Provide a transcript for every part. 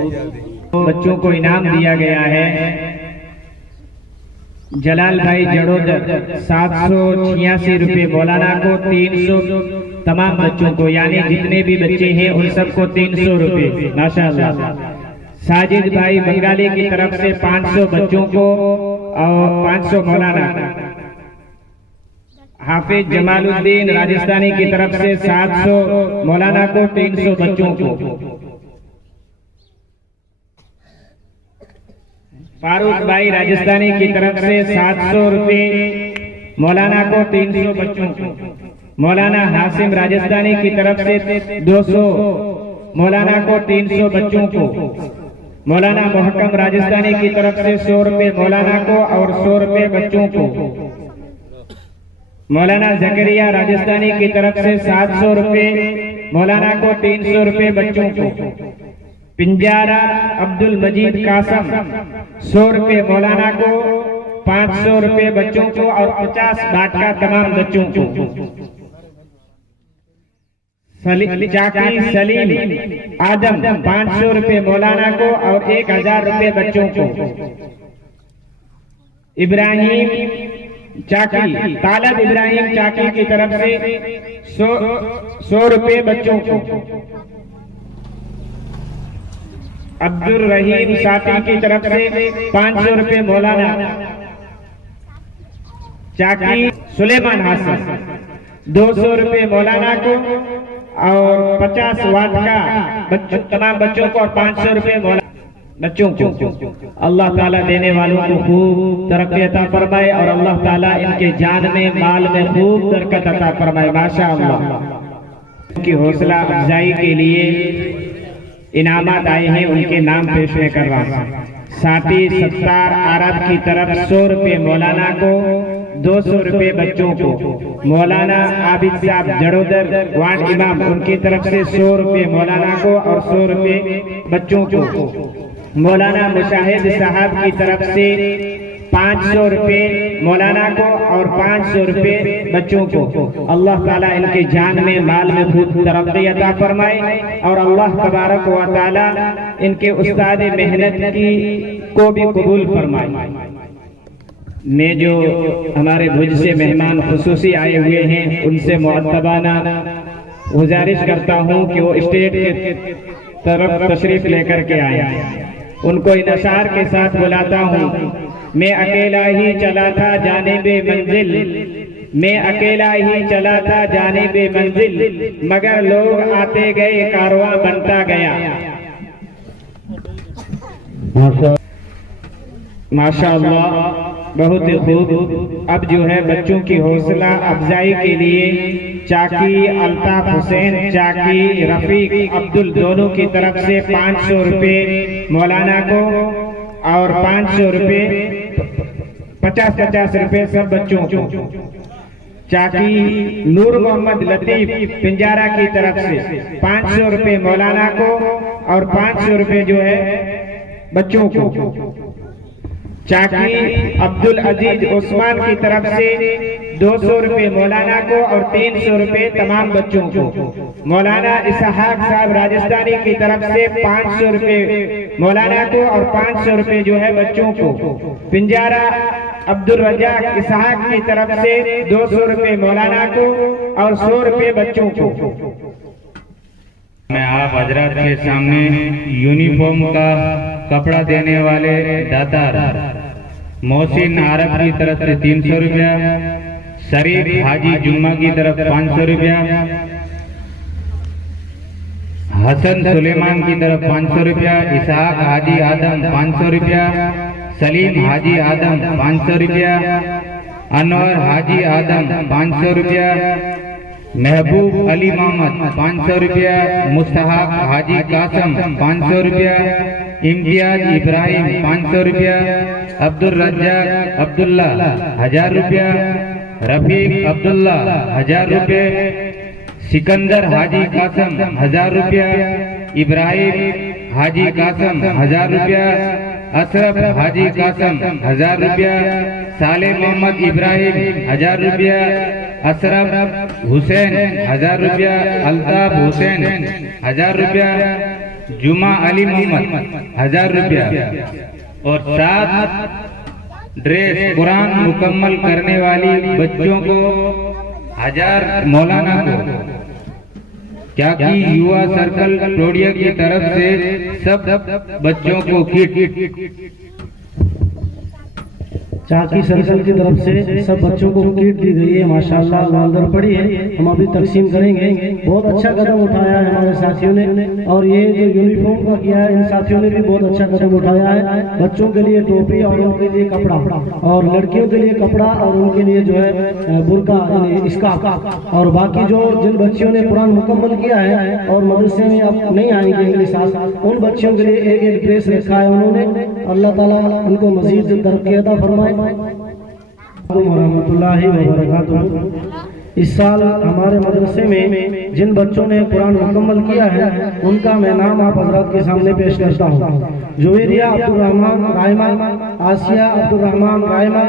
बच्चों को इनाम दिया गया है। जलाल भाई जड़ोदर 786 रुपये, मौलाना को 300, तमाम बच्चों को यानी जितने भी बच्चे हैं उन सबको 300 रुपये माशाअल्लाह। साजिद भाई बंगाली की तरफ से 500 बच्चों को और 500 मौलाना। हाफिज जमालुद्दीन राजस्थानी की तरफ से 700 मौलाना को, 300 बच्चों को। फारूक भाई राजस्थानी की तरफ से 700 रुपये मौलाना को, 300 बच्चों को। मौलाना हासिम राजस्थानी की तरफ से 200 मौलाना को, 300 बच्चों को। मौलाना मोहकम राजस्थानी की तरफ से 100 रुपये मौलाना को और 100 रुपये बच्चों को। मौलाना जकरिया राजस्थानी की तरफ से 700 रुपये मौलाना को, 300 रुपये बच्चों को। पिंजारा अब्दुल मजीद कासम 100 रुपये मौलाना को, 500 रुपये बच्चों को और 50 बाटका तमाम बच्चों को। चाकी सलीम आदम 500 रुपये मौलाना को और 1000 रुपये बच्चों को। इब्राहिम चाकी, तालब इब्राहिम चाकी की तरफ से 100 रुपये बच्चों को। अब्दुल रहीम साथी की तरफ से 500 रुपये मौलाना। चाकी सुलेमान हासन 200 रुपये मौलाना को और 50 वाट का तमाम बच्चों को और 500 रुपये मौलाना बच्चों को। अल्लाह ताला देने वालों को खूब तरक्की अता फरमाए और अल्लाह ताला इनके जान में माल में खूब बरकत अता फरमाए माशाअल्लाह। उनकी हौसला अफजाई के लिए इनामात आए हैं, उनके नाम पेश में कर रहा हूँ। साथी सत्तार अरब की तरफ 100 रुपये मौलाना को, 200 रुपये बच्चों को। मौलाना आबिद साहब जड़ोदर वार्ड इमाम उनकी तरफ से 100 रुपये मौलाना को और 100 रुपये बच्चों को। मौलाना मुशाहिद साहब की तरफ से 500 रुपये मौलाना को और 500 रुपये बच्चों को। अल्लाह ताला इनके जान में माल में खूब तरक्की अता फरमाए और अल्लाह तबारक व ताला इनके उस्ताद मेहनत की को भी कबूल फरमाए। मैं जो हमारे भुज से मेहमान खुसूसी आए हुए हैं उनसे मुअद्दबाना गुजारिश करता हूं कि वो स्टेज के तरफ तशरीफ लेकर के आए। उनको इन अशार के साथ बुलाता हूं। मैं अकेला ही चला था जानिबे मंजिल, मैं अकेला ही चला था जानिबे मंजिल, मगर लोग आते गए कारवां बनता गया। माशाअल्लाह बहुत ही खूब। अब जो है बच्चों की हौसला अफजाई के लिए चाकी अल्ताफ हुसैन, चाकी रफीक अब्दुल दोनों की तरफ से 500 रुपये मौलाना को और 500 रुपये 50-50 रुपये सब बच्चों को। चाकी नूर मोहम्मद लतीफ पिंजारा की तरफ से 500 रुपये मौलाना को और 500 रुपये जो है बच्चों को। चाकी अब्दुल अजीज उस्मान की तरफ से 200 रुपये मौलाना को और 300 रुपये तमाम बच्चों को। मौलाना इसहाक साहब राजस्थानी की तरफ से 500 रुपये मौलाना को और 500 रुपये जो है बच्चों को। पिंजारा अब्दुल रजाक इसहाक की तरफ से 200 रुपये मौलाना को और 100 रुपये बच्चों को। मैं आप हजरत के सामने यूनिफॉर्म का कपड़ा देने वाले दातार मोहसिन आरब की तरफ से 300 रुपया, शरीफ हाजी जुम्मा की तरफ 500 रुपया, हसन सुलेमान की तरफ 500 रुपया, इसहाक हाजी आदम 500 रुपया, सलीम हाजी आदम 500 रुपया, अनवर हाजी आदम 500 रुपया, महबूब अली मोहम्मद 500 रुपया, मुस्तहाक हाजी कासम 500 रुपया, इम्तियाज इब्राहिम 500 रुपया, अब्दुल रज्जाक अब्दुल्ला 1000 रुपया, रफीक अब्दुल्ला 1000 रुपये, सिकंदर हाजी कासम 1000 रुपया, इब्राहिम हाजी कासम 1000 रुपया, अशरफ हाजी कासम 1000 रुपया, साले मोहम्मद इब्राहिम 1000 रुपया, अशरफ हुसैन 1000 रुपया, अल्ताफ हुसैन 1000 रुपया, जुमा अली मोहम्मद 1000 रुपया और 7 ड्रेस कुरान मुकम्मल करने वाली बच्चों को 1000 मौलाना को क्या कि युवा सर्कल टोडिया की तरफ से सब बच्चों को किट चाकी सर्कल की तरफ से सब बच्चों को किट दी गई है। माशाल्लाह अल्लाह अंदर पड़ी है, हम अभी तकसीम करेंगे। बहुत अच्छा कदम उठाया है हमारे साथियों ने, और ये जो यूनिफॉर्म का किया है इन साथियों ने भी बहुत अच्छा कदम उठाया है। बच्चों के लिए टोपी और उनके लिए कपड़ा, और लड़कियों के लिए कपड़ा और उनके लिए जो है बुर्का इसका, और बाकी जो जिन बच्चियों ने कुरान मुकम्मल किया है और मदरसे में अब नहीं आएंगे अगले साल, उन बच्चियों के लिए एक एक ड्रेस रखा है उन्होंने। अल्लाह ताला उनको मजीद तरक्की अता फरमाए। रहमतुल्लाहि व बरकातुहू। इस साल हमारे मदरसे में जिन बच्चों ने कुरान मुकम्मल किया है उनका मैं नाम आप हजरात के सामने पेश करता हूँ। जुवेरिया अब्दुर्रहमान रायमा, आसिया अब्दुर्रहमान रायमा,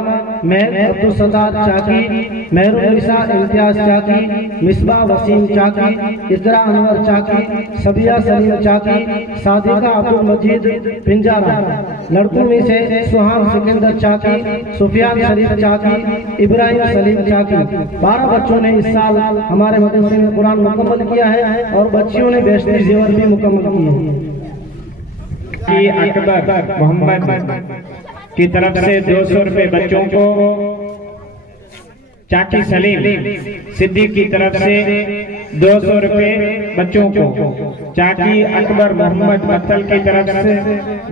महर अब्दुल सत्तार चाकी, महरुनिसा इम्तियाज चाकी, मिसबा वसीम चाकी, इकरा अनवर चाकी, सबिया सलीम चाकी, सादिका अब्दुल मजीद पिंजारा। लड़कों में से सुहान सिकंदर चाकी, सुफियान शरीफ चाकी, इब्राहिम सलीम चाकी। 12 बच्चों ने इस साल हमारे मदरसे में कुरान मुकम्मल किया है और बच्चियों ने बेशती जेवर भी मुकम्मल किए हैं। अकबर मोहम्मद की तरफ से 200 रुपए बच्चों को, चाकी सलीम सिद्दीक की तरफ से 200 रुपए बच्चों को, चाकी अकबर मोहम्मद मत्तल की तरफ से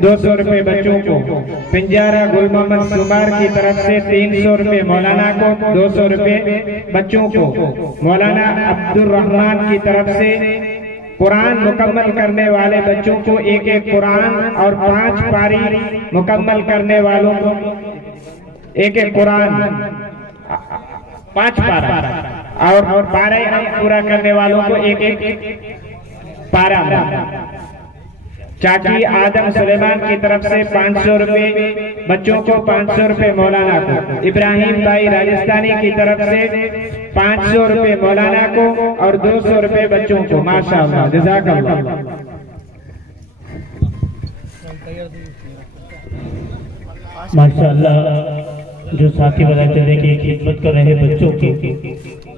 200 रुपए बच्चों को, पिंजारा गुल मोहम्मद सुमार की तरफ से 300 रुपए मौलाना को, 200 रुपए बच्चों को, मौलाना अब्दुल रहमान की तरफ से कुरान मुकम्मल करने वाले बच्चों को एक एक कुरान और 5 पारी मुकम्मल करने वालों को एक एक कुरान 5 पारा और 12 अंक पूरा करने वालों को एक एक पारा। चाकी आदम सुलेमान की तरफ से 500 रुपए बच्चों को, 500 रुपए मौलाना को, इब्राहिम भाई राजस्थानी की तरफ से 500 रुपए मौलाना को और 200 रुपए बच्चों को। माशाअल्लाह, जज़ाकल्लाह। माशाअल्लाह, जो साथी बताते थे कि खिदमत कर रहे बच्चों की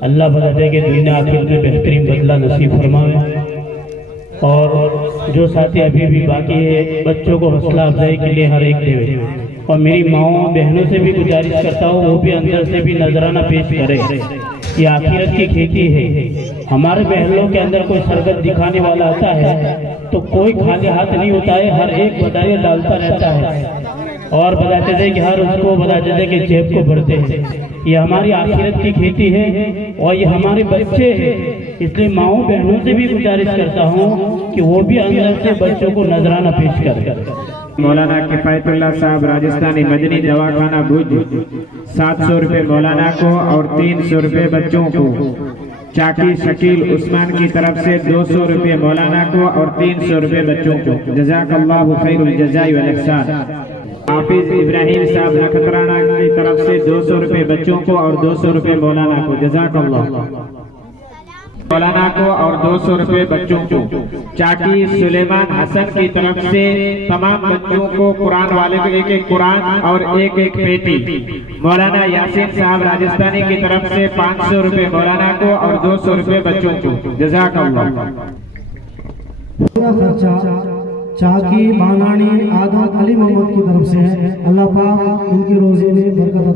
अल्लाह बताते कि दुनिया आखिरत में बेहतरीन बदला नसीब फरमाए, और जो साथी अभी भी बाकी है बच्चों को हौसला अफजाई के लिए हर एक देवे। और मेरी माओ बहनों से भी गुजारिश करता हूँ वो भी अंदर से भी नजराना पेश करे। ये आखिरत की खेती है। हमारे बहनों के अंदर कोई सरगत दिखाने वाला आता है तो कोई खाली हाथ नहीं होता है, हर एक बधाई डालता रहता है और बताते थे कि हर उसको बताते थे कि जेब को भरते हैं। ये हमारी आखिरत की खेती है और ये हमारे बच्चे हैं। इसलिए माओ बहनों से भी गुजारिश करता हूँ कि वो भी अंदर से बच्चों को नजराना पेश करें। मौलाना किफायतुल्लाह साहब राजस्थानी मदनी दवाखाना भुज 700 रुपए मौलाना को और 300 रुपए बच्चों को। चाकी शकील उस्मान की तरफ से 200 रुपए मौलाना को और 300 रुपए बच्चों को। जज़ाकल्लाहु खैरुल जज़ाई वल ihsan। हाफिज इब्राहिम साहब नखत्राना की तरफ से 200 रुपए बच्चों को और 200 रुपए मौलाना को। जज़ाकल्लाह। मौलाना को और 200 रुपए बच्चों को। चाकी सुलेमान हसन की तरफ से तमाम बच्चों को कुरान वाले को एक एक कुरान और एक एक पेटी। मौलाना यासीन साहब राजस्थानी की तरफ से 500 रुपए मौलाना को और 200 रुपए बच्चों को। जज़ाकल्लाह। चाकी बानानी आदम अली मोहम्मद की तरफ से है। अल्लाह पाक उनकी रोजी में बरकत